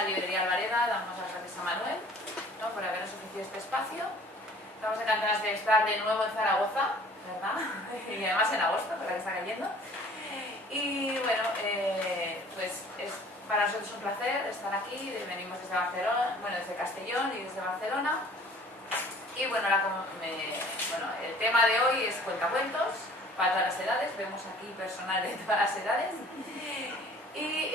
a Librería Alvareda, damos las gracias a Manuel, ¿no?, por habernos ofrecido este espacio. Estamos encantadas de estar de nuevo en Zaragoza, ¿verdad? Y además en agosto, por la que está cayendo. Y bueno, pues es para nosotros un placer estar aquí. Venimos desde Barcelona, bueno, desde Castellón y desde Barcelona. Y bueno, el tema de hoy es cuentacuentos para todas las edades. Vemos aquí personal de todas las edades. Y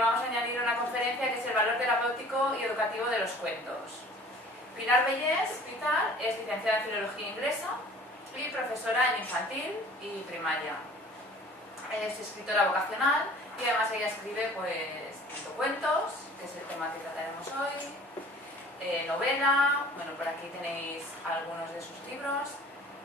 vamos a añadir una conferencia que es el valor terapéutico y educativo de los cuentos. Pilar Bellés Pitar es licenciada en Filología Inglesa y profesora en infantil y primaria. Es escritora vocacional y además ella escribe pues cuentos, que es el tema que trataremos hoy, novela, bueno, por aquí tenéis algunos de sus libros,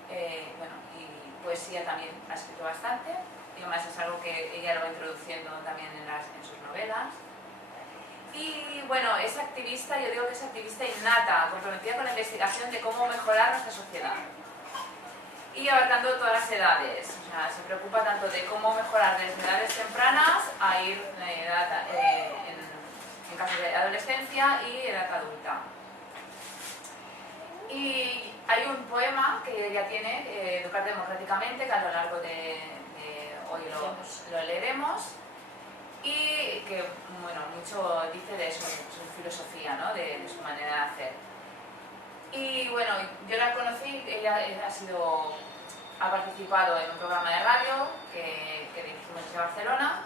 bueno, y poesía también ha escrito bastante, y además es algo que ella lo va introduciendo también en sus novelas. Y bueno, es activista, yo digo que es activista innata, comprometida con la investigación de cómo mejorar nuestra sociedad. Y abarcando todas las edades, o sea, se preocupa tanto de cómo mejorar desde edades tempranas a ir en casos de adolescencia y edad adulta. Y hay un poema que ella tiene, Educar democráticamente, que a lo largo de hoy lo leeremos, y que, bueno, mucho dice de su filosofía, ¿no?, de su manera de hacer. Y bueno, yo la conocí, ella ha participado en un programa de radio que dirigimos desde Barcelona,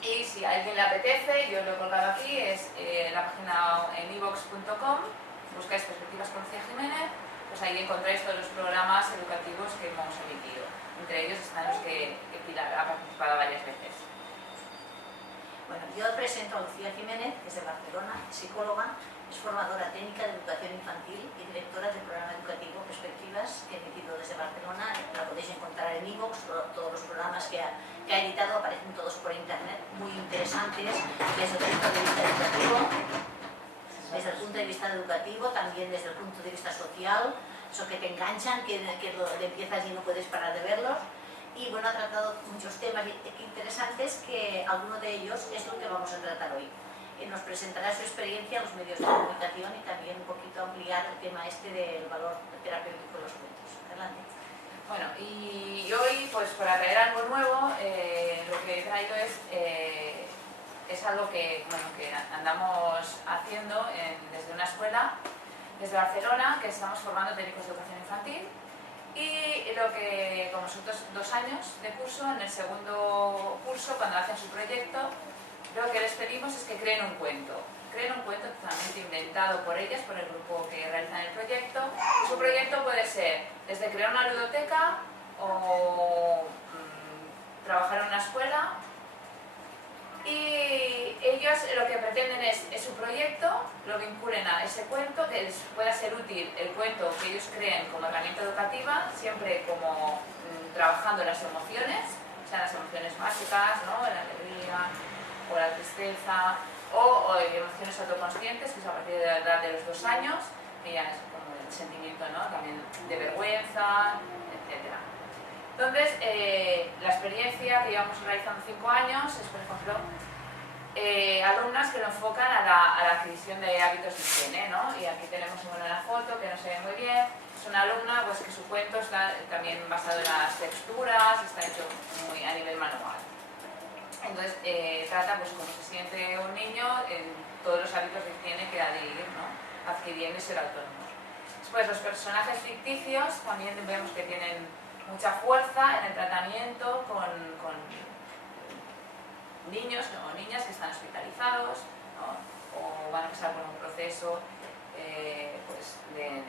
y si a alguien le apetece, yo lo he colgado aquí, es la página en ivox.com, buscáis Perspectivas con Lucía Jiménez, pues ahí encontráis todos los programas educativos que hemos emitido. Entre ellos están los que Pilar ha participado varias veces. Bueno, yo presento a Lucía Jiménez, que es de Barcelona, psicóloga, es formadora técnica de educación infantil y directora del programa educativo Perspectivas, que he emitido desde Barcelona. La podéis encontrar en iVoox, todos los programas que ha editado aparecen todos por internet, muy interesantes desde el punto de vista educativo, también desde el punto de vista social, eso que te enganchan, que empiezas y no puedes parar de verlos. Y bueno, ha tratado muchos temas interesantes, que alguno de ellos es lo que vamos a tratar hoy. Nos presentará su experiencia en los medios de comunicación y también un poquito ampliar el tema del valor terapéutico de los cuentos. Adelante. Bueno, y hoy, pues para traer algo nuevo, lo que he traído es algo que andamos haciendo desde una escuela, desde Barcelona, que estamos formando técnicos de educación infantil. Y lo que, como son 2 años de curso, en el segundo curso, cuando hacen su proyecto, lo que les pedimos es que creen un cuento. Creen un cuento totalmente inventado por ellas, por el grupo que realizan el proyecto. Y su proyecto puede ser desde crear una ludoteca o trabajar en una escuela. Y ellos lo que pretenden es su proyecto, lo vinculen a ese cuento, que les pueda ser útil el cuento que ellos creen como herramienta educativa, siempre como trabajando las emociones, o sea, las emociones básicas, ¿no?, la alegría o la tristeza, o emociones autoconscientes, que es a partir de la edad de los 2 años, que ya es como el sentimiento, ¿no?, también de vergüenza, etc. Entonces, la experiencia que llevamos realizando 5 años es, por ejemplo, alumnas que lo enfocan a la adquisición de hábitos de higiene, ¿no? Y aquí tenemos una foto que no se ve muy bien. Es una alumna pues, que su cuento está también basado en las texturas, está hecho muy a nivel manual. Entonces, trata pues cómo se siente un niño en todos los hábitos de higiene que ha de ir, ¿no?, adquiriendo y ser autónomo. Después, los personajes ficticios también vemos que tienen mucha fuerza en el tratamiento con niños o niñas que están hospitalizados, ¿no?, o van a pasar por un proceso pues de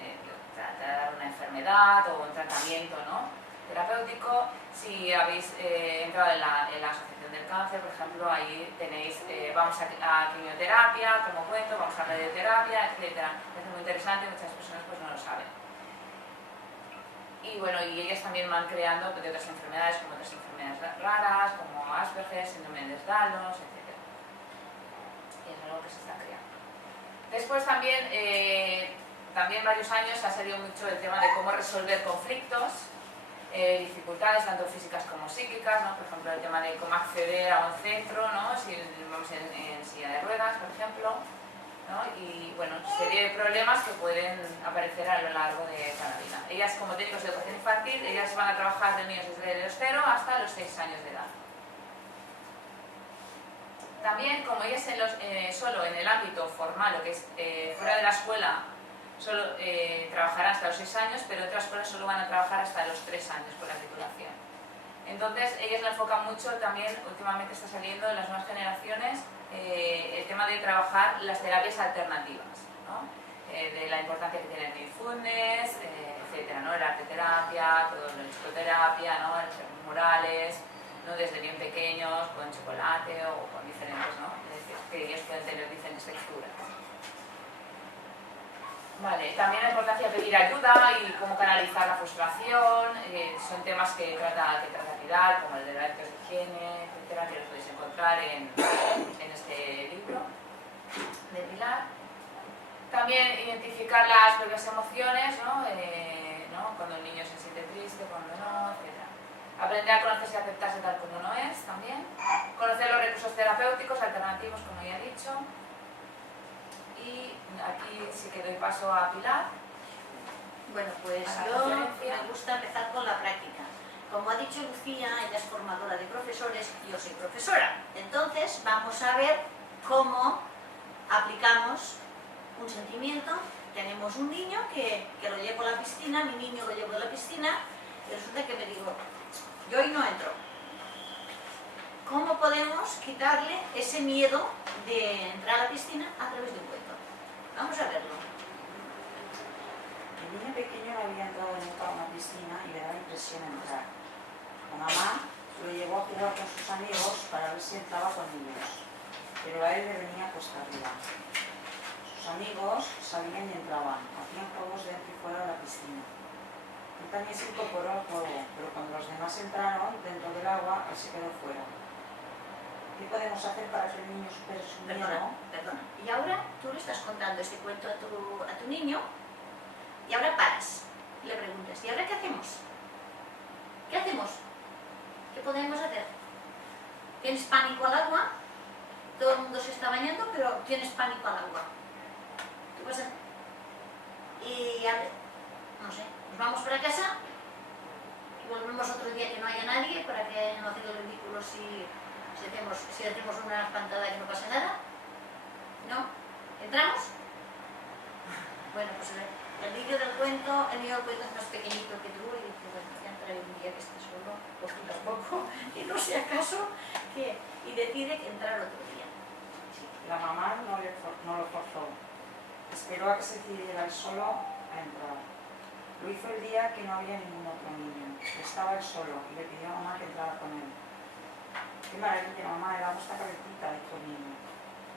tratar una enfermedad o un tratamiento, ¿no?, terapéutico. Si habéis entrado en la Asociación del Cáncer, por ejemplo, ahí tenéis, vamos a quimioterapia como cuento, vamos a radioterapia, etc. Es muy interesante, muchas personas pues no lo saben. Y bueno, y ellas también van creando de otras enfermedades, como otras enfermedades raras, como Asperger, síndrome de Down, etc. Y es algo que se está creando. Después también varios años ha salido mucho el tema de cómo resolver conflictos. dificultades tanto físicas como psíquicas, ¿no? Por ejemplo, el tema de cómo acceder a un centro, ¿no? Si vamos en silla de ruedas, por ejemplo, ¿no? Y bueno, serie de problemas que pueden aparecer a lo largo de cada vida. Ellas, como técnicos de educación infantil, ellas van a trabajar de niños desde los 0 hasta los 6 años de edad. También, como ellas solo en el ámbito formal, lo que es fuera de la escuela, solo trabajarán hasta los 6 años, pero en otras escuelas solo van a trabajar hasta los 3 años por la titulación. Entonces, ellas lo enfocan mucho también, últimamente está saliendo en las nuevas generaciones, el tema de trabajar las terapias alternativas, ¿no? De la importancia que tiene el mindfulness, etcétera, ¿no? La arteterapia, todo la psicoterapia, ¿no? Los murales, ¿no? Desde bien pequeños, con chocolate o con diferentes, ¿no? Es decir, que ellos pueden tener diferentes texturas. Vale, también la importancia de pedir ayuda y cómo canalizar la frustración, son temas que trata Pilar, como el de hábitos de higiene, etcétera, que los podéis encontrar en este libro de Pilar. También identificar las propias emociones, ¿no? Cuando el niño se siente triste, cuando no, etcétera. Aprender a conocerse y aceptarse tal como no es, también. Conocer los recursos terapéuticos alternativos, como ya he dicho. Y aquí sí que doy paso a Pilar. Bueno, pues yo me gusta empezar con la práctica. Como ha dicho Lucía, ella es formadora de profesores, yo soy profesora. Entonces vamos a ver cómo aplicamos un sentimiento. Tenemos un niño que lo llevo a la piscina, mi niño lo llevo a la piscina, y resulta que me digo, yo hoy no entro. ¿Cómo podemos quitarle ese miedo de entrar a la piscina a través de un cuento? Vamos a verlo. El niño pequeño no había entrado nunca a una piscina y le daba impresión entrar. La mamá lo llevó a jugar con sus amigos para ver si entraba con ellos, pero a él le venía cuesta arriba. Sus amigos salían y entraban, hacían juegos dentro y fuera de la piscina. Él también se incorporó al juego, pero cuando los demás entraron dentro del agua, él se quedó fuera. ¿Qué podemos hacer para que el niño supere su miedo? Perdona. Y ahora tú le estás contando este cuento a tu niño y ahora paras y le preguntas, ¿y ahora qué hacemos? ¿Qué hacemos? ¿Qué podemos hacer? ¿Tienes pánico al agua? Todo el mundo se está bañando, pero tienes pánico al agua. ¿Qué pasa? Y no sé, nos vamos para casa y volvemos otro día que no haya nadie para que no haga el ridículo si hacemos una espantada que no pase nada. ¿No? ¿Entramos? Bueno, pues el vídeo del cuento, el mío del cuento es más pequeñito que tú y bueno, ya entraré un día que esté solo, poquito a poco, y no sea acaso y decide que entrar otro día. Sí. La mamá no lo forzó. Esperó a que se decidiera él solo a entrar. Lo hizo el día que no había ningún otro niño. Estaba él solo y le pidió a mamá que entrara con él. Qué maravilla, mamá, el agua está calentita, dijo el niño.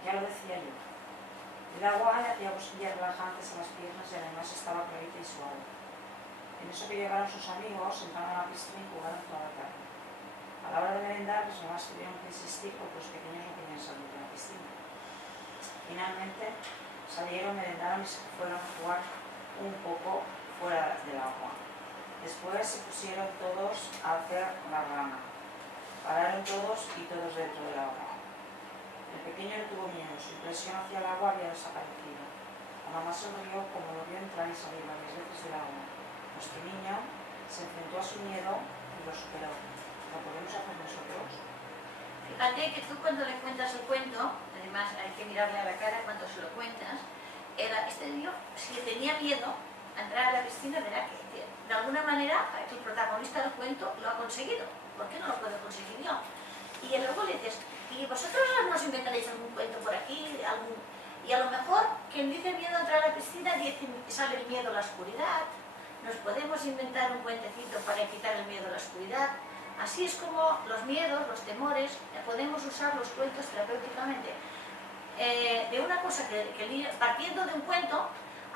Ya lo decía yo. El agua le hacía cosquillas relajantes en las piernas y además estaba clarita y suave. En eso que llegaron sus amigos, entraron a la piscina y jugaron toda la tarde. A la hora de merendar, los demás tuvieron que insistir porque los pequeños no querían salir de la piscina. Finalmente salieron, merendaron y se fueron a jugar un poco fuera del agua. Después se pusieron todos a hacer la rama. Pararon todos y todos dentro del agua. El pequeño no tuvo miedo, su impresión hacia el agua había desaparecido. La mamá sonrió como lo vio entrar y salir varias veces del agua. Nuestro niño se enfrentó a su miedo y lo superó. ¿Lo podemos hacer nosotros? Fíjate que tú cuando le cuentas el cuento, además hay que mirarle a la cara cuando se lo cuentas, este niño, si tenía miedo a entrar a la piscina, verá que de alguna manera el protagonista del cuento lo ha conseguido. ¿Por qué no lo puedo conseguir yo? Y luego le dices, ¿y vosotros nos inventaréis algún cuento por aquí? Y a lo mejor quien dice miedo a entrar a la piscina dice que sale el miedo a la oscuridad. Nos podemos inventar un cuentecito para quitar el miedo a la oscuridad. Así es como los miedos, los temores, podemos usar los cuentos terapéuticamente. De una cosa partiendo de un cuento,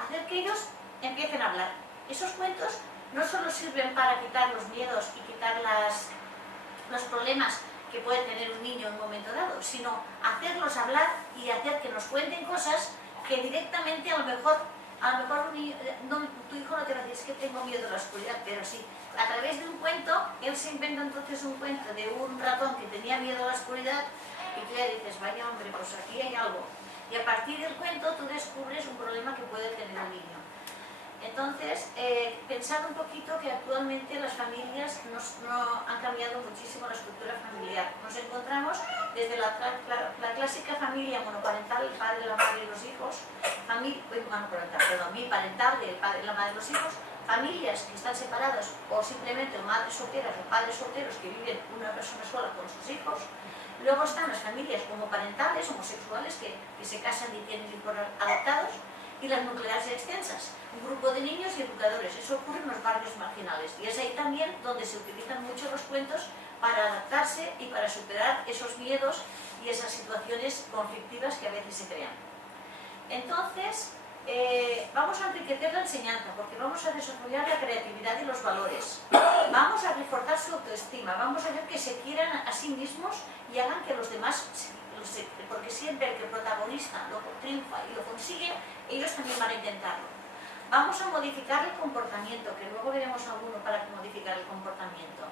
hacer que ellos empiecen a hablar. Esos cuentos no solo sirven para quitar los miedos y quitar los problemas que puede tener un niño en un momento dado, sino hacerlos hablar y hacer que nos cuenten cosas que directamente a lo mejor A lo mejor tu hijo no te va a decir, es que tengo miedo a la oscuridad, pero sí, a través de un cuento, él se inventa entonces un cuento de un ratón que tenía miedo a la oscuridad y tú ya dices, vaya hombre, pues aquí hay algo. Y a partir del cuento tú descubres un problema que puede tener el niño. Entonces, pensar un poquito que actualmente las familias han cambiado muchísimo la estructura familiar. Nos encontramos desde la clásica familia monoparental, el padre, la madre y los hijos, biparental, el padre, la madre y los hijos, familias que están separadas o simplemente madres solteras o padres solteros que viven una persona sola con sus hijos. Luego están las familias homoparentales, homosexuales, que se casan y tienen hijos adoptados, y las nucleares extensas, un grupo de niños y educadores. Eso ocurre en los barrios marginales y es ahí también donde se utilizan mucho los cuentos para adaptarse y para superar esos miedos y esas situaciones conflictivas que a veces se crean. Entonces, vamos a enriquecer la enseñanza porque vamos a desarrollar la creatividad y los valores, vamos a reforzar su autoestima, vamos a ver que se quieran a sí mismos y hagan que los demás, porque siempre el que el protagonista lo triunfa y lo consigue, ellos también van a intentarlo. Vamos a modificar el comportamiento, que luego veremos alguno para modificar el comportamiento.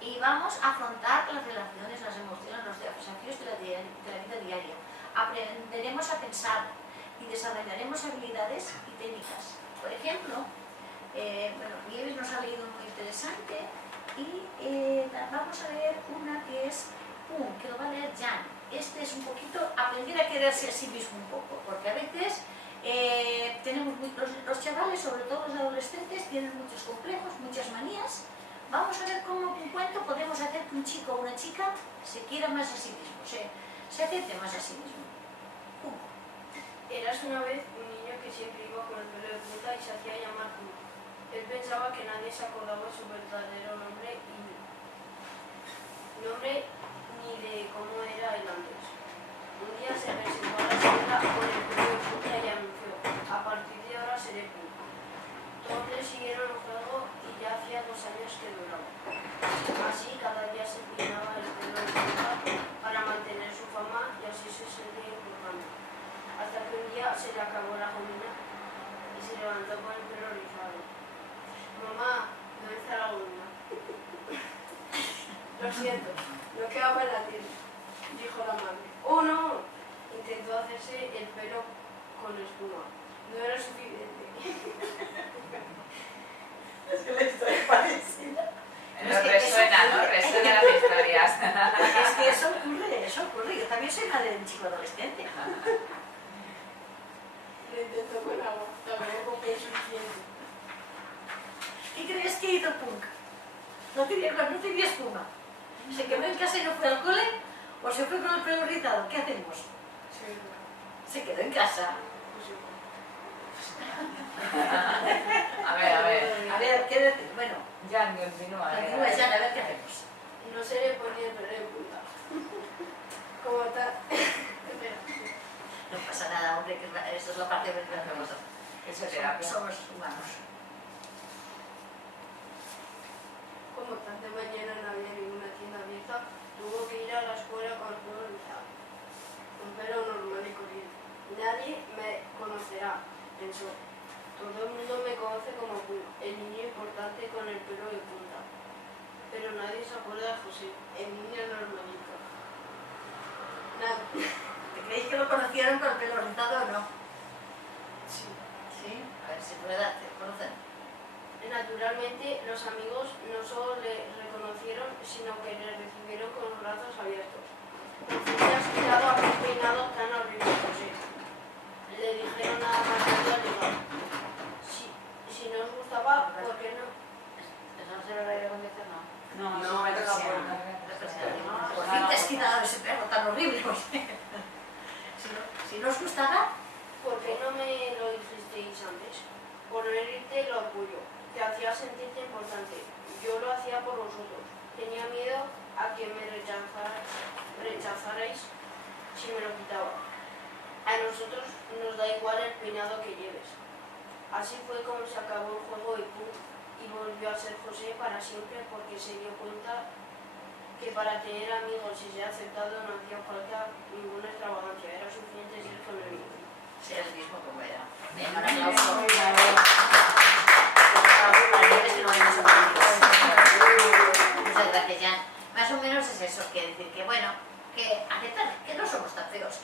Y vamos a afrontar las relaciones, las emociones, los desafíos de la vida diaria. Aprenderemos a pensar y desarrollaremos habilidades y técnicas. Por ejemplo, Nieves nos ha leído muy interesante y vamos a leer una que es que lo va a leer Jan. Este es un poquito aprender a quererse a sí mismo un poco, porque a veces tenemos los chavales, sobre todo los adolescentes, tienen muchos complejos, muchas manías. Vamos a ver cómo un cuento podemos hacer que un chico o una chica se quiera más a sí mismo, se acepte más a sí mismo. Eras una vez un niño que siempre iba con el pelo de punta y se hacía llamar Punk. Él pensaba que nadie se acordaba de su verdadero nombre ni de cómo era él antes. Un día se presentó a la escuela con el pelo de punta y anunció: a partir de ahora seré Punk. Todos le siguieron el juego y ya hacía 2 años que duraba. Así cada día se peinaba el pelo de punta para mantener su fama y así se sentía importante. Hasta que un día se le acabó la gomina y se levantó con el pelo rizado. Mamá, ¿dónde está la gomina? Lo siento, no quedaba en la tienda, dijo la madre. ¡Oh no! Intentó hacerse el pelo con espuma. No era suficiente. Es que la historia es parecida. Nos resuena, ¿no? Resuena las historias. Es que eso ocurre. Yo también soy madre de un chico adolescente. Lo intentó con agua, tampoco fue suficiente. ¿Qué crees que hizo Punk? No tenía espuma. ¿Se quedó en casa y no fue al cole? ¿O se fue con el pelo rizado? ¿Qué hacemos? Sí, Se quedó en casa. A ver. A ver, ¿qué decir? Bueno, Jan, continúa. continúa Jan, a ver qué hacemos. no se le ponía el pelo de punta. Como tal. Espera. No pasa nada, hombre, que eso es la parte de que hacemos. Eso es terapia. Somos humanos. Como tarde mañana no había ninguna tienda abierta, tuvo que ir a la escuela con el pelo rizado. Un pelo normal y corriente. Nadie me conocerá, pensó. Todo el mundo me conoce como el niño importante con el pelo de punta. Pero nadie se acuerda de José, el niño normalito. ¿Creéis que lo conocieron con el pelo rizado o no? Sí. Sí, a ver si puede te conocen. Naturalmente, los amigos no solo le reconocieron, sino que le recibieron con los brazos abiertos. ¿Por qué te has quedado a un peinado tan horrible, José? Le dijeron nada más al llegar. Si no os gustaba, ¿por qué no? ¿Eso no se ve el aire acondicionado? No, no, es la puerta. ¿Por qué te has quitado ese perro tan horrible? Si no os gustaba, ¿Por qué no me lo dijisteis antes? Por no herirte lo apoyo. Te hacía sentirte importante. Yo lo hacía por vosotros. Tenía miedo a que me rechazarais si me lo quitaba. A nosotros nos da igual el peinado que lleves. Así fue como se acabó el juego de Punk y volvió a ser José para siempre porque se dio cuenta que para tener amigos y ser aceptado no hacía falta ninguna extravagancia, era suficiente ser con el mismo. ser el mismo como era. Un aplauso. Muy bien. Para que no hayamos aprendido. Muchas gracias, Jan. Más o menos es eso, que decir que bueno, que aceptar que no somos tan feos,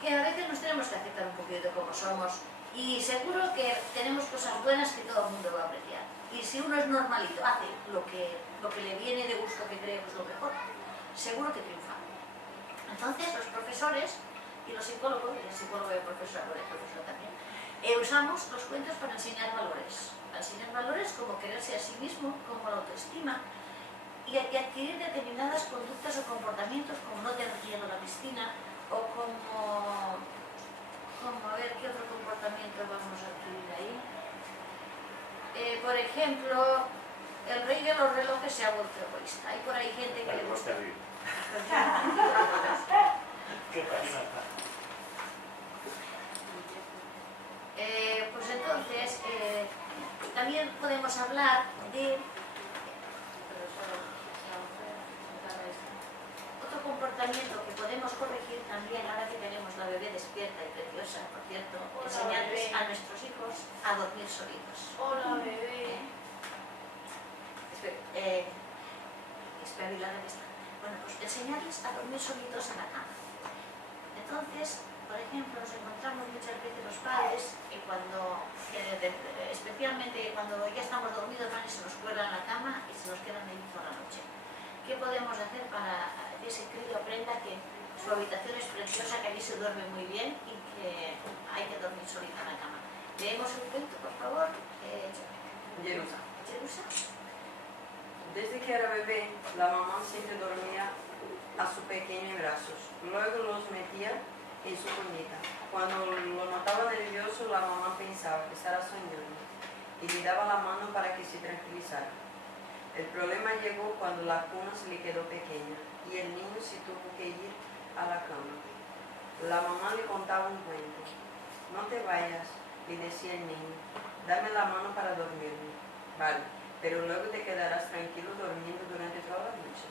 que a veces nos tenemos que aceptar un poquito como somos, y seguro que tenemos cosas buenas que todo el mundo va a apreciar. Y si uno es normalito, hace lo que le viene de gusto, que cree que es lo mejor, seguro que triunfa. Entonces los profesores y los psicólogos, y el psicólogo y el profesor también, usamos los cuentos para enseñar valores como quererse a sí mismo, como la autoestima, y adquirir determinadas conductas o comportamientos como no tener miedo a la piscina, o como a ver qué otro comportamiento vamos a adquirir ahí. Por ejemplo, el rey de los relojes se ha vuelto egoísta. Hay por ahí gente que le gusta. Pues entonces, también podemos hablar de otro comportamiento que podemos corregir también, ahora que tenemos la bebé despierta y preciosa, por cierto, enseñarles a nuestros hijos a dormir solitos. Hola, bebé. Espera, Milana, que está. Bueno, pues enseñarles a dormir solitos en la cama. Entonces, por ejemplo, nos encontramos muchas veces los padres que especialmente cuando ya estamos dormidos, van y se nos cuelgan en la cama y se nos quedan ahí toda la noche. ¿Qué podemos hacer para que ese crío aprenda que su habitación es preciosa, que allí se duerme muy bien y que hay que dormir solita en la cama? Leemos un cuento, por favor. Jerusa. Jerusa. Desde que era bebé, la mamá siempre dormía a su pequeño en brazos. Luego los metía en su cunita. Cuando lo notaba nervioso, la mamá pensaba que estaba soñando y le daba la mano para que se tranquilizara. El problema llegó cuando la cuna se le quedó pequeña y el niño se tuvo que ir a la cama. La mamá le contaba un cuento. No te vayas, le decía el niño. Dame la mano para dormirme. Vale, pero luego te quedarás tranquilo durmiendo durante toda la noche.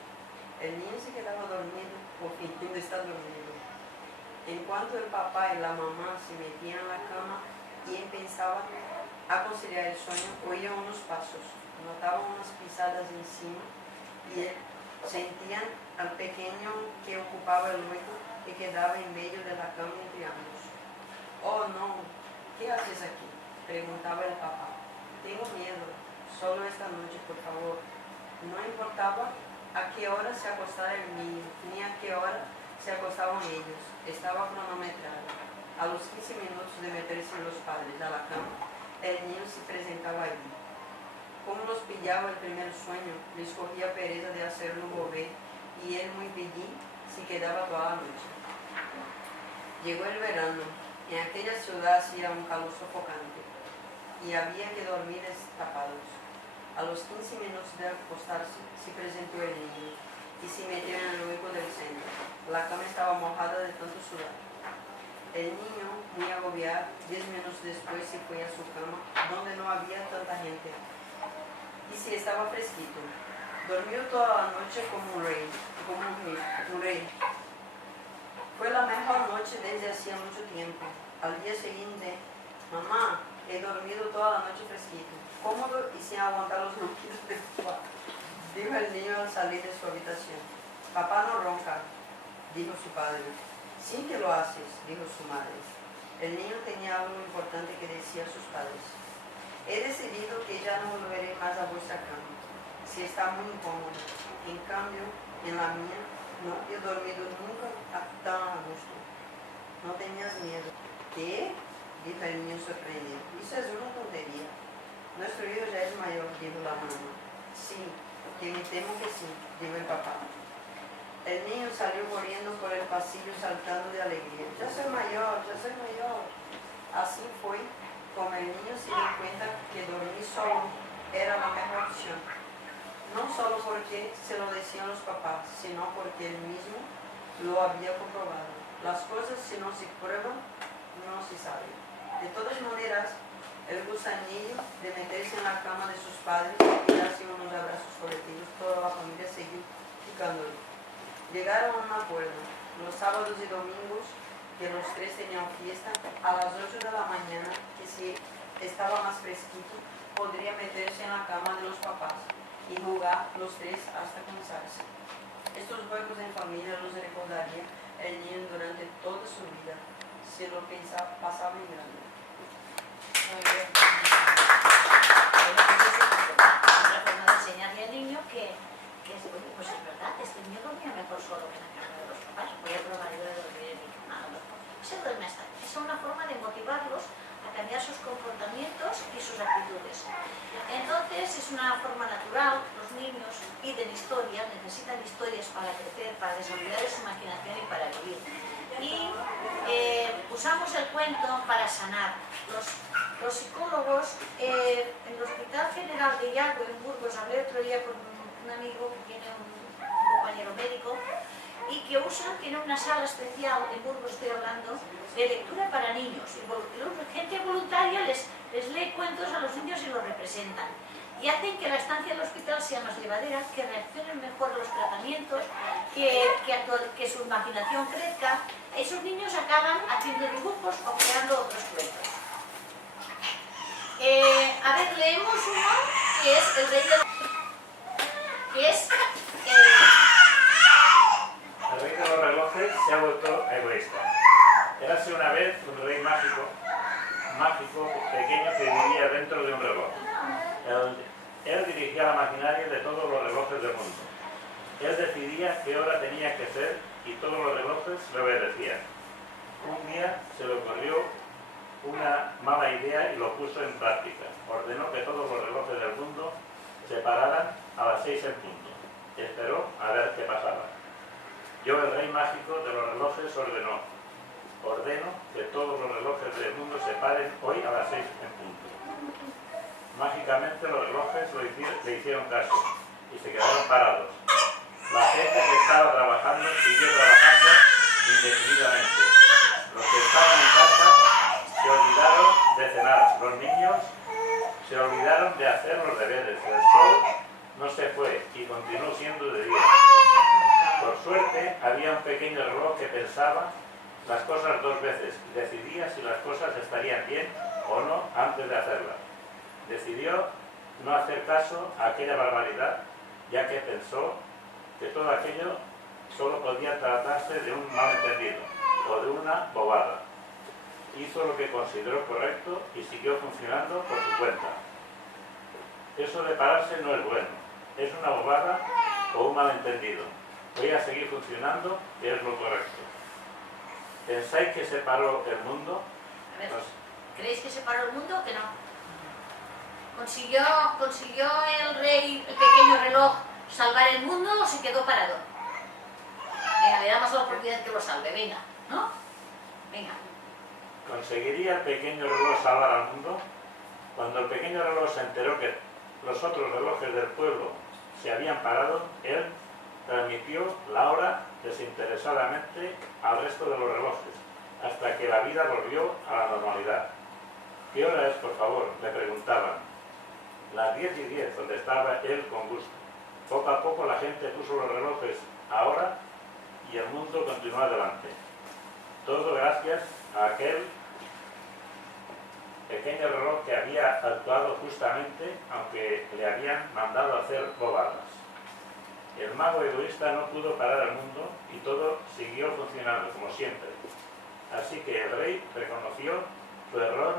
El niño se quedaba dormido o fingiendo estar dormido. En cuanto el papá y la mamá se metían en la cama y empezaban a conciliar el sueño, oían unos pasos, notaban unas pisadas encima y sentían al pequeño que ocupaba el hueco que quedaba en medio de la cama entre ambos. Oh no, ¿qué haces aquí?, preguntaba el papá. Tengo miedo, solo esta noche, por favor. No importaba a qué hora se acostara el niño, ni a qué hora se acostaban ellos. Estaba cronometrado. A los 15 minutos de meterse los padres a la cama, el niño se presentaba allí. Como los pillaba el primer sueño, les cogía pereza de hacerlo volver y él, muy pillín, se quedaba toda la noche. Llegó el verano. En aquella ciudad hacía un calor sofocante y había que dormir tapados. A los 15 minutos de acostarse, se presentó el niño y se metió en el hueco del centro. La cama estaba mojada de tanto sudar. El niño, muy agobiado, 10 minutos después se fue a su cama, donde no había tanta gente, y se estaba fresquito. Dormió toda la noche como un rey. Fue la mejor noche desde hacía mucho tiempo. Al día siguiente, mamá, he dormido toda la noche fresquito, cómodo y sin aguantar los ronquidos de papá, dijo el niño al salir de su habitación. Papá no ronca, dijo su padre. Sí que lo haces, dijo su madre. El niño tenía algo importante que decía a sus padres. He decidido que ya no volveré más a vuestra cama, si está muy incómodo. En cambio, en la mía no he dormido nunca tan a gusto. No tenías miedo. ¿Qué?, dijo el niño sorprendido. Eso es una tontería. Nuestro hijo ya es mayor, dijo la mamá. Sí, que me temo que sí, dijo el papá. El niño salió corriendo por el pasillo saltando de alegría. Ya soy mayor, ya soy mayor. Así fue como el niño se dio cuenta que dormir solo era la mejor opción. No solo porque se lo decían los papás, sino porque él mismo lo había comprobado. Las cosas, si no se prueban, no se saben. De todas maneras, el gusanillo de meterse en la cama de sus padres y darse unos abrazos colectivos, toda la familia siguió picándolo. Llegaron a un acuerdo. Los sábados y domingos que los tres tenían fiesta, a las 8 de la mañana, que si estaba más fresquito, podría meterse en la cama de los papás y jugar los tres hasta cansarse. Estos juegos en familia los recordaría el niño durante toda su vida, si lo pensaba, pasaba en grande. Muy bien. Otra forma de enseñarle al niño que es, oye, pues es verdad, este niño dormía mejor solo que en la cama de los papás. Voy a probar yo de dormir en mi cama. Se duerme hasta. Es una forma de motivarlos a cambiar sus comportamientos y sus actitudes. Entonces es una forma natural. Los niños piden historias, necesitan historias para crecer, para desarrollar su imaginación y para vivir. Y usamos el cuento para sanar. Los psicólogos, en el Hospital General de Iago en Burgos, hablé otro día con un amigo que tiene un compañero médico y que tiene una sala especial, en Burgos estoy hablando, de lectura para niños. Y gente voluntaria les lee cuentos a los niños y los representan. Y hacen que la estancia en el hospital sea más llevadera, que reaccionen mejor a los tratamientos, que su imaginación crezca. Esos niños acaban haciendo dibujos o creando otros cuentos. A ver, leemos uno que es el rey de... que es... El rey de los relojes se ha vuelto egoísta. Érase una vez un rey mágico, pequeño, que vivía dentro de un reloj. Él dirigía la maquinaria de todos los relojes del mundo. Él decidía qué hora tenía que ser y todos los relojes le obedecían. Un día se le ocurrió una mala idea y lo puso en práctica. Ordenó que todos los relojes del mundo se pararan a las 6 en punto. Esperó a ver qué pasaba. Yo, el rey mágico de los relojes, ordeno que todos los relojes del mundo se paren hoy a las 6 en punto. Mágicamente los relojes le hicieron caso y se quedaron parados. La gente que estaba trabajando siguió trabajando indefinidamente. Los que estaban en casa se olvidaron de cenar. Los niños se olvidaron de hacer los deberes. El sol no se fue y continuó siendo de día. Por suerte había un pequeño reloj que pensaba las cosas 2 veces y decidía si las cosas estarían bien o no antes de hacerlas. Decidió no hacer caso a aquella barbaridad, ya que pensó que todo aquello solo podía tratarse de un malentendido o de una bobada. Hizo lo que consideró correcto y siguió funcionando por su cuenta. Eso de pararse no es bueno, es una bobada o un malentendido. Voy a seguir funcionando, que es lo correcto. ¿Pensáis que se paró el mundo? A ver, ¿creéis que se paró el mundo o que no? ¿Consiguió el rey, el pequeño reloj, salvar el mundo o se quedó parado? Venga, le damos la oportunidad que lo salve, venga, ¿no? Venga. ¿Conseguiría el pequeño reloj salvar al mundo? Cuando el pequeño reloj se enteró que los otros relojes del pueblo se habían parado, él transmitió la hora desinteresadamente al resto de los relojes, hasta que la vida volvió a la normalidad. ¿Qué hora es, por favor?, le preguntaban. Las 10:10, donde estaba él con gusto. Poco a poco la gente puso los relojes ahora y el mundo continuó adelante. Todo gracias a aquel pequeño reloj que había actuado justamente, aunque le habían mandado hacer bobadas. El mago egoísta no pudo parar el mundo y todo siguió funcionando como siempre. Así que el rey reconoció su error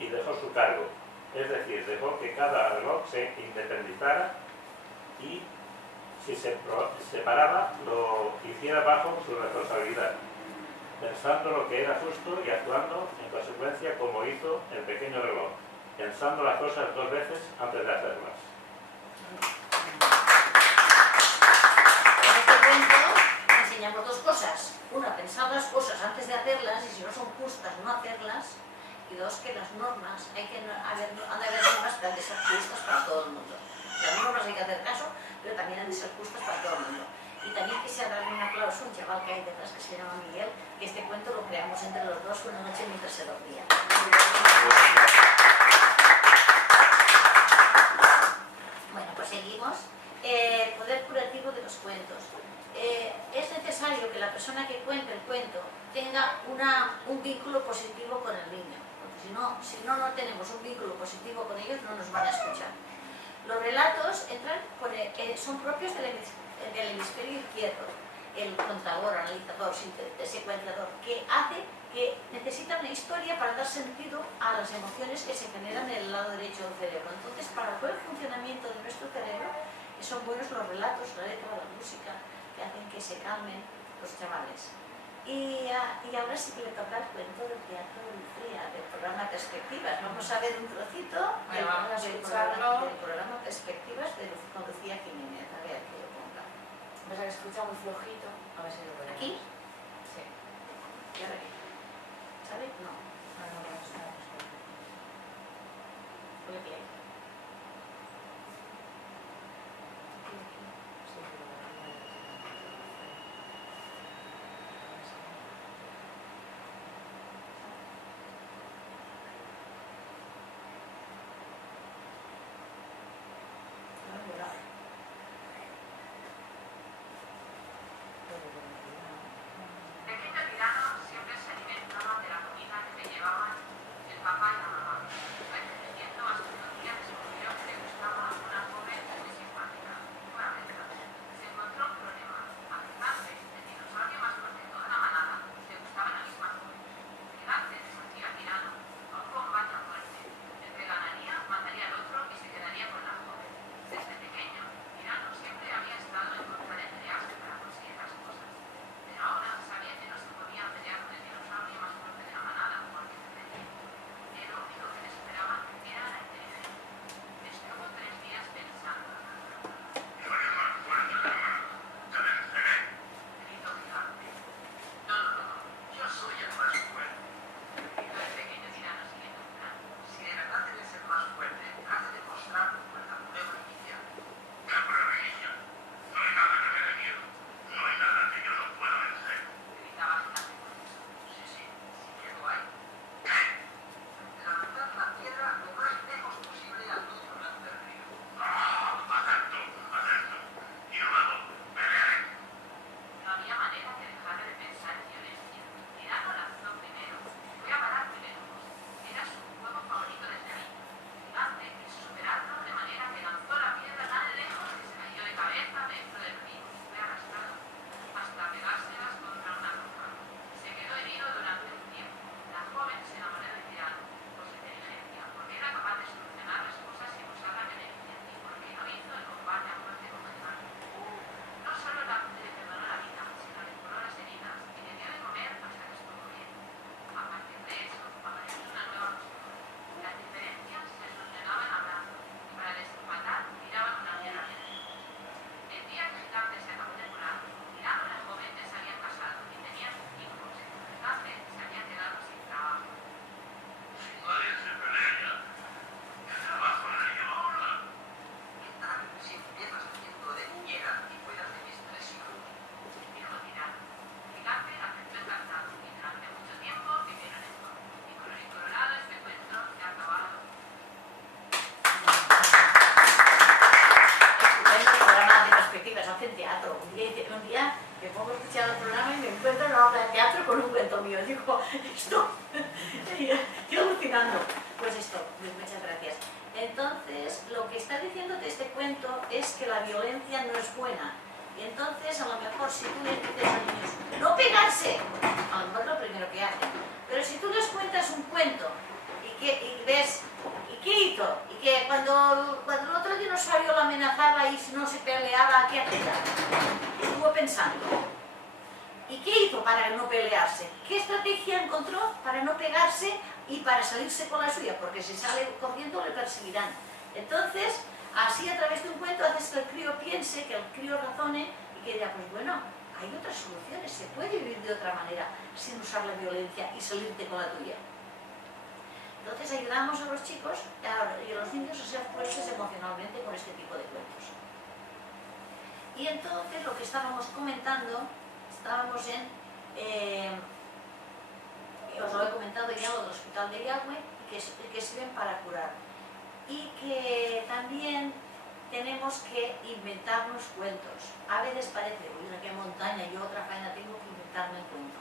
y dejó su cargo. Es decir, dejó que cada reloj se independizara y si se paraba, lo hiciera bajo su responsabilidad, pensando lo que era justo y actuando en consecuencia como hizo el pequeño reloj, pensando las cosas 2 veces antes de hacerlas. En este cuento enseñamos 2 cosas. Una, pensar las cosas antes de hacerlas y si no son justas, no hacerlas. Y 2, que las normas, han de haber normas que han de ser justas para todo el mundo. Las normas hay que hacer caso, pero también han de ser justas para todo el mundo. Y también quisiera darle un aplauso a un chaval que hay detrás que se llama Miguel, que este cuento lo creamos entre los 2 una noche mientras se dormía. Bueno, pues seguimos. Poder curativo de los cuentos. Es necesario necesario que la persona que cuente el cuento tenga un vínculo positivo con el niño, porque si no tenemos un vínculo positivo con ellos, no nos van a escuchar. Los relatos son propios del hemisferio izquierdo, el contador, analizador, secuenciador, que necesita una historia para dar sentido a las emociones que se generan en el lado derecho del cerebro. Entonces, para el buen funcionamiento de nuestro cerebro, son buenos los relatos, la letra, la música, que hacen que se calmen los chavales. Y ahora sí que le toca el cuento del Teatro de Lucía, del programa Perspectivas. Vamos a ver un trocito vamos a del escucharlo. programa Perspectivas con Lucía Jiménez. A ver, que lo ponga. Pasa que escucha muy flojito, a ver si lo podemos. ¿Aquí? Sí. ¿Y ahora qué? ¿Sabe? No. Voy a pillar. Pequeño tirano siempre se alimentaba de la comida que le llevaban el papá y la mamá. Creciendo hasta que un día descubrió que le gustaba una joven muy simpática, una mezcla. Se encontró un problema. A Gigante, el dinosaurio más fuerte de toda la manada, le gustaba la misma joven. Gigante desafía a Tirano a un combate a muerte. El que ganaría mataría al otro y se quedaría con la joven. Desde pequeño, Tirano siempre había estado en contra de pelearse para conseguir las cosas. Pero ahora sabía que no se podía pelear con el dinosaurio más fuerte de la manada porque se perdía. Y lo único que le esperaba era la inteligencia. Estuvo 3 días pensando. Gritó Gigante. No, yo soy el más fuerte. Gritó el pequeño tirano siguiendo un plan. Si de verdad eres el más fuerte, has de demostrarlo con la prueba inicial. ¿Qué prueba inicial? No hay nada que me dé miedo. No hay nada que yo no pueda vencer. Gritaba Gigante con eso. Sí, que lo hay. ¿Qué? Lanzar la piedra lo más lejos posible al otro lado del río. Acepto. Y luego, pelearé. No había manera que dejara de pensar en violencia. Tirano lanzó primero. Fue a parar muy lejos. Era su juego favorito desde ahí. Gigante quiso superarlo de manera que lanzó la piedra tan lejos que se cayó de cabeza dentro del río y fue arrastrado hasta pegárselas contra una roca. Se quedó herido durante un tiempo. La joven se enamoró de Tirano por su inteligencia, porque era capaz de solucionar las cosas sin usar la violencia y porque no hizo el combate a muerte con Gigante. No solo le perdonó la vida, sino le curó las heridas y le dio de comer hasta que estuvo bien. A partir de eso, apareció una nueva costumbre. Las diferencias se solucionaban hablando y para desempatar tiraban una piedra bien lejos. El día que Gigante se acabó de curar, Tirano y la joven ya se habían casado y tenían hijos. Gigante se había quedado sin trabajo. Si nadie se pelea ya, ¿qué trabajo haré yo ahora? ¿Qué tal si empiezas haciendo de niñera y cuidas de mis 3 hijos? Dijo Tirano. Gigante aceptó encantado y durante mucho tiempo vivieron en paz. Y color y colorado este cuento se ha acabado. Estupendo programa de Perspectivas, hacen teatro. Un día me pongo a escuchar el programa y me encuentro en una obra de teatro con un cuento mío. Digo, esto, yo alucinando. Pues esto, muchas gracias. Entonces, lo que está diciéndote este cuento es que la violencia no es buena. Y entonces, a lo mejor, si tú les dices a los niños, no pegarse, a lo mejor es lo primero que hacen. Pero si tú les cuentas un cuento y ves, ¿y qué hizo? Y que cuando el otro dinosaurio lo amenazaba y si no se peleaba, ¿qué hacía? Estuvo pensando. ¿Y qué hizo para no pelearse? ¿Qué estrategia encontró para no pegarse y para salirse con la suya? Porque si sale corriendo le perseguirán. Entonces, así a través de un cuento haces que el crío piense, que el crío razone y que diga, pues bueno, hay otras soluciones, se puede vivir de otra manera sin usar la violencia y salirte con la tuya. Entonces ayudamos a los chicos y a los niños a ser fuertes emocionalmente con este tipo de cuentos. Y entonces lo que estábamos comentando, estábamos os lo he comentado ya, lo del hospital de Yagüe, que sirven para curar. Y que también tenemos que inventarnos cuentos. A veces parece, uy, aquí en montaña, yo otra faena tengo que inventarme el cuento.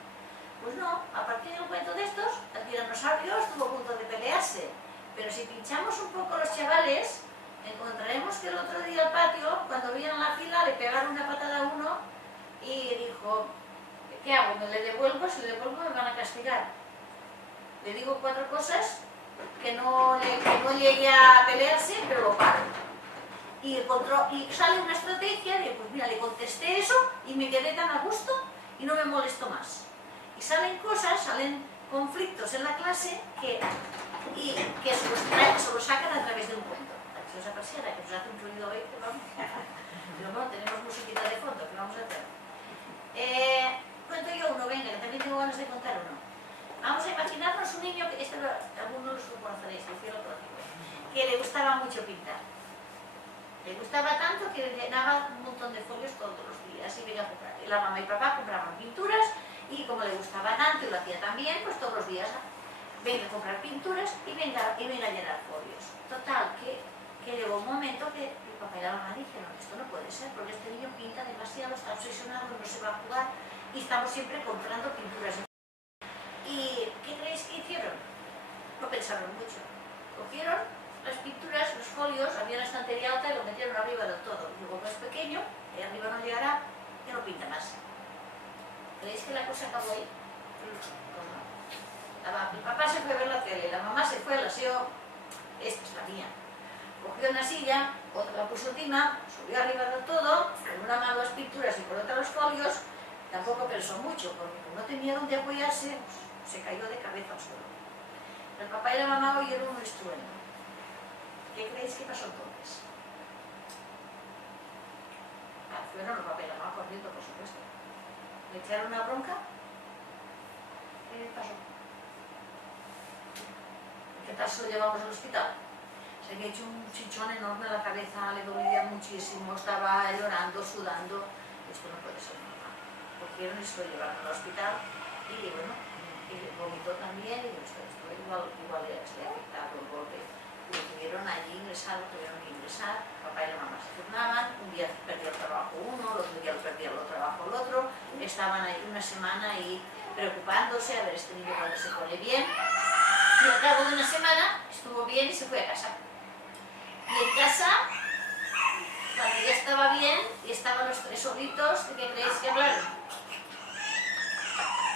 Pues no, a partir de un cuento de estos, el tiranosaurio estuvo a punto de pelearse. Pero si pinchamos un poco los chavales, encontraremos que el otro día al patio, cuando vieron la fila, le pegaron una patada a uno y dijo, ¿qué hago? ¿Me le devuelvo? Si le devuelvo me van a castigar. Le digo 4 cosas que no llegue a pelearse, pero lo paro. Y sale una estrategia de, pues mira, le contesté eso y me quedé tan a gusto y no me molesto más. Y salen cosas, salen conflictos en la clase que se los sacan a través de un cuento. Si os apareciera, que nos hace un ruido hoy, que vamos. Pero bueno, tenemos musiquita de fondo, ¿qué vamos a hacer? Cuento yo uno, venga, que también tengo ganas de contar uno. Vamos a imaginarnos un niño, que algunos lo conoceréis, Luciano Prótico, que le gustaba mucho pintar. Le gustaba tanto que le llenaba un montón de folios todos los días y venía a comprar. Y la mamá y papá compraban pinturas y como le gustaba tanto y lo hacía tan bien, pues todos los días venga a comprar pinturas y venga a llenar folios. Total, que llegó un momento que el papá y la mamá dijeron, esto no puede ser, porque este niño pinta demasiado, está obsesionado, no se va a jugar y estamos siempre comprando pinturas. ¿Y qué creéis que hicieron? No pensaron mucho. Cogieron las pinturas, los folios, había una estantería alta y lo metieron arriba del todo. Y luego es pequeño, y arriba no llegará, y no pinta más. ¿Creéis que la cosa acabó ahí? El papá se fue a ver la tele, la mamá se fue al aseo, esta es la mía. Cogió una silla, otra la puso encima, subió arriba del todo, con una mano las pinturas y por otra los folios. Tampoco pensó mucho, porque como no tenía donde apoyarse, se cayó de cabeza al suelo. El papá y la mamá oyeron un estruendo. ¿Qué creéis que pasó entonces? Fueron el papá y la mamá corriendo, por supuesto. ¿Le echaron una bronca? ¿Qué pasó? ¿Qué tal se lo llevamos al hospital? Se había hecho un chichón enorme en la cabeza, le dolía muchísimo, estaba llorando, sudando. Esto no puede ser normal. Cogieron y se lo llevaron al hospital y bueno, y vomitó también y esto igual le ha afectado el golpe. Lo tuvieron allí ingresado, tuvieron que ingresar, papá y la mamá se turnaban, un día perdía el trabajo uno, el otro día lo perdía el trabajo el otro, estaban ahí una semana ahí preocupándose a ver este niño cuando se pone bien. Y al cabo de una semana estuvo bien y se fue a casa. Y en casa, cuando ya estaba bien y estaban los 3 solitos, ¿de qué creéis que hablaron?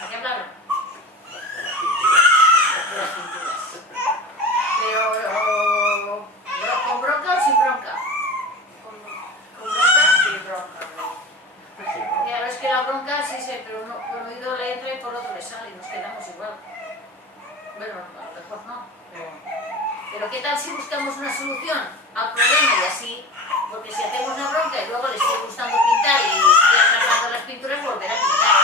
¿De qué hablaron? De las pinturas. Pero ¿con bronca o sin bronca? ¿Con bronca? Sí, bronca. Claro, es que la bronca sí sé, pero no, por un oído le entra y por otro le sale y nos quedamos igual. Bueno, a lo mejor no. Pero ¿qué tal si buscamos una solución al problema y así? Porque si hacemos una bronca y luego le sigue gustando pintar y sigue atrapando las pinturas, volverá a pintar.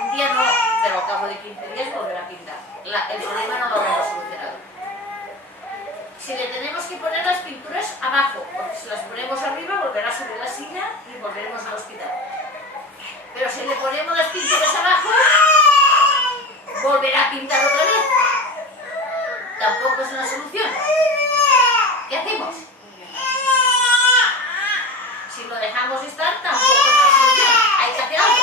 Un día no, pero al cabo de 15 días volverá a pintar. El problema no lo habremos solucionado. Si le tenemos que poner las pinturas abajo, porque si las ponemos arriba volverá a subir la silla y volveremos al hospital. Pero si le ponemos las pinturas abajo, volverá a pintar otra vez. Tampoco es una solución. ¿Qué hacemos? Si lo dejamos estar, tampoco es una solución. Hay que hacer algo.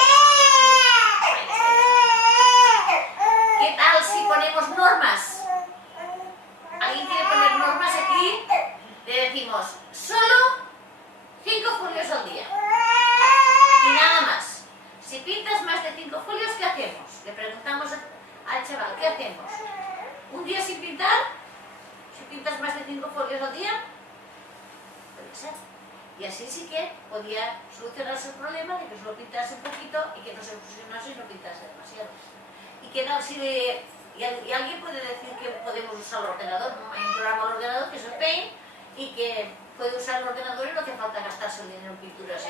¿Qué tal si ponemos normas? ¿Alguien quiere poner normas aquí? Le decimos, solo 5 folios al día. Y nada más. Si pintas más de 5 folios, ¿qué hacemos? Le preguntamos al chaval, ¿qué hacemos? ¿Un día sin pintar? Si pintas más de 5 folios al día, puede ser. Y así sí que podía solucionarse el problema de que solo pintase un poquito y que no se fusionase y no pintase demasiado. Y alguien puede decir que podemos usar el ordenador, ¿no? Hay un programa al ordenador que es el Paint y que puede usar el ordenador y no hace falta gastarse el dinero en pinturas y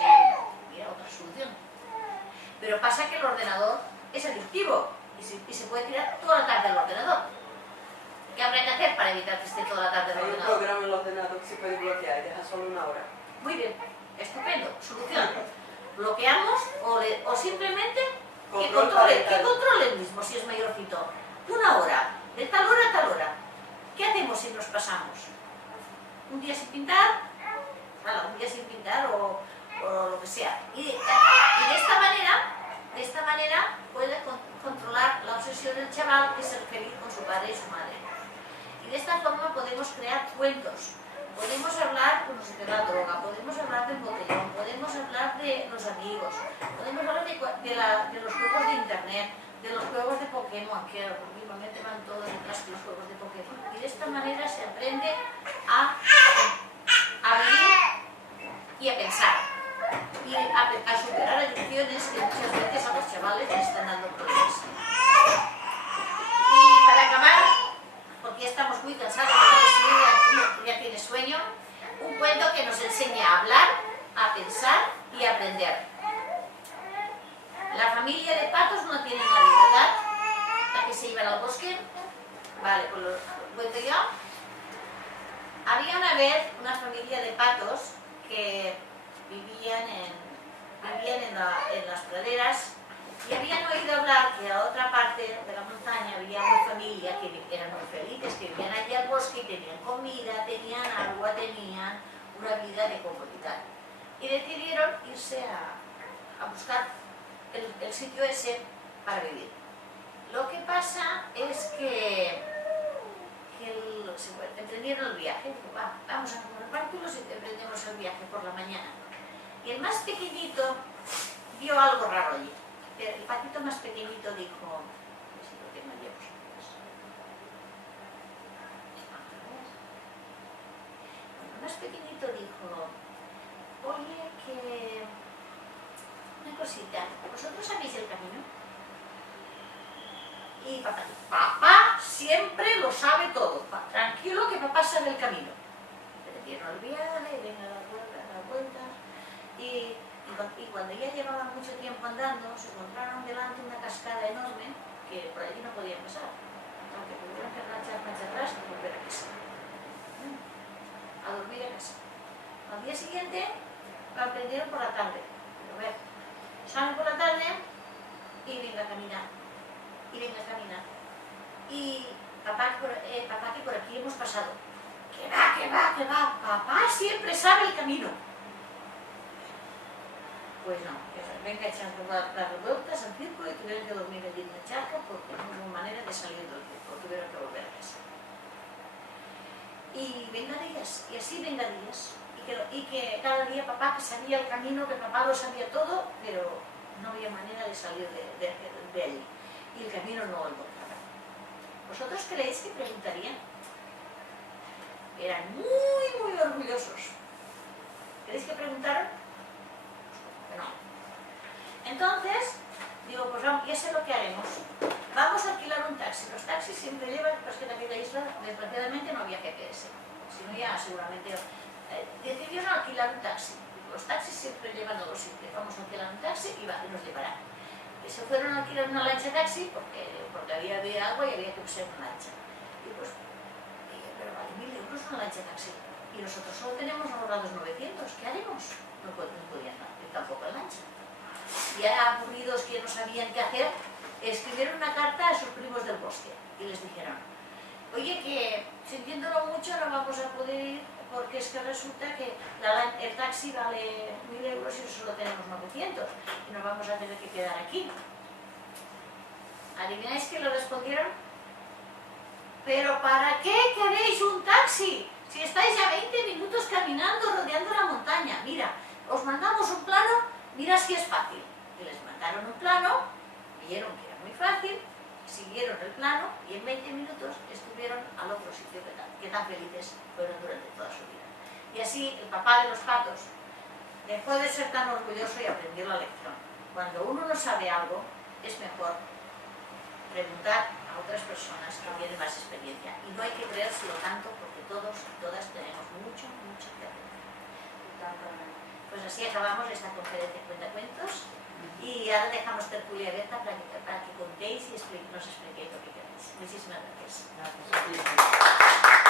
mira, otra solución. Pero pasa que el ordenador es adictivo y se puede tirar toda la tarde al ordenador. ¿Qué habrá que hacer para evitar que esté toda la tarde al Hay un ordenador? programa en el ordenador que se puede bloquear y deja solo 1 hora. Muy bien, estupendo, solución. Bloqueamos o simplemente que controle el mismo si es mayorcito. 1 hora, de tal hora a tal hora. ¿Qué hacemos si nos pasamos? Un día sin pintar, un día sin pintar o lo que sea. Y de esta manera puede controlar la obsesión del chaval, que es ser feliz con su padre y su madre. Y de esta forma podemos crear cuentos. Podemos hablar de la droga, podemos hablar del botellón, podemos hablar de los amigos, podemos hablar de los juegos de internet, de los juegos de Pokémon, que últimamente van todos detrás de los juegos de Pokémon. Y de esta manera se aprende a vivir y a pensar. Y a superar adicciones que muchas veces a los chavales les están dando problemas. Y para acabar, porque ya estamos muy cansados, ya tienes sueño, un cuento que nos enseña a hablar, a pensar y a aprender. La familia de patos no tiene la libertad, a que se iban al bosque. Vale, pues lo cuento yo. Había una vez una familia de patos que vivían en las praderas y habían oído hablar que a otra parte de la montaña había una familia que eran muy felices, que vivían allí al bosque y tenían comida, tenían agua, tenían una vida de comodidad. Y decidieron irse a buscar el sitio ese para vivir. Lo que pasa es que emprendieron el viaje. Vamos a comer pártulos y emprendemos el viaje por la mañana. Y el más pequeñito vio algo raro allí. El patito más pequeñito dijo, a ver si lo tengo yo. El más pequeñito dijo, oye, que una cosita, ¿vosotros sabéis el camino? Y papá dijo, papá siempre lo sabe todo, tranquilo que papá sabe el camino. Le dieron el viaje, venga a la vuelta, y cuando ya llevaban mucho tiempo andando, se encontraron delante una cascada enorme que por allí no podían pasar. Aunque tuvieron que echar marcha atrás y volver a casa. A dormir a casa. Al día siguiente lo aprendieron por la tarde. Pero a ver, salen por la tarde y venga a caminar. Y venga a caminar. Y papá que por aquí hemos pasado. Que va, papá siempre sabe el camino. Pues no, venga echando las vueltas al circo y tuvieron que dormir allí en la charca porque no hubo manera de salir del circo, tuvieron que volver a casa. Y venga días, y así venga días. Y que cada día papá que sabía el camino, que papá lo sabía todo, pero no había manera de salir de allí. Y el camino no lo encontraban. ¿Vosotros creéis que preguntarían? Eran muy orgullosos. ¿Creéis que preguntaron? No. Entonces, digo, pues vamos, ya sé lo que haremos. Vamos a alquilar un taxi. Los taxis siempre llevan, pues que en aquella isla, desgraciadamente, no había GPS. Si no, ya seguramente. Decidieron alquilar un taxi. Los taxis siempre llevan a los sitios. Vamos a alquilar un taxi y nos llevará. Y se fueron a alquilar una lancha taxi porque había agua y había que usar una lancha. Y pues, pero vale 1000 euros una lancha taxi. Y nosotros solo tenemos ahorrados 900. ¿Qué haremos? No podían dar. Tampoco en lancha. Ya aburridos que no sabían qué hacer, escribieron una carta a sus primos del bosque y les dijeron, oye, que sintiéndolo mucho no vamos a poder ir porque es que resulta que el taxi vale 1000 euros y solo tenemos 900 y nos vamos a tener que quedar aquí. ¿Adivináis qué le respondieron? ¿Pero para qué queréis un taxi? Si estáis ya 20 minutos caminando rodeando la montaña, mira, os mandamos un plano, mirad si es fácil. Y les mandaron un plano, vieron que era muy fácil, siguieron el plano y en 20 minutos estuvieron al otro sitio que tan felices fueron durante toda su vida. Y así el papá de los patos dejó de ser tan orgulloso y aprendió la lección. Cuando uno no sabe algo, es mejor preguntar a otras personas que tienen más experiencia. Y no hay que creérselo tanto porque todos y todas tenemos mucho que aprender. Pues así acabamos esta conferencia de Cuentacuentos y ahora dejamos tertulia abierta para que contéis y nos expliquéis lo que queráis. Muchísimas gracias. Gracias.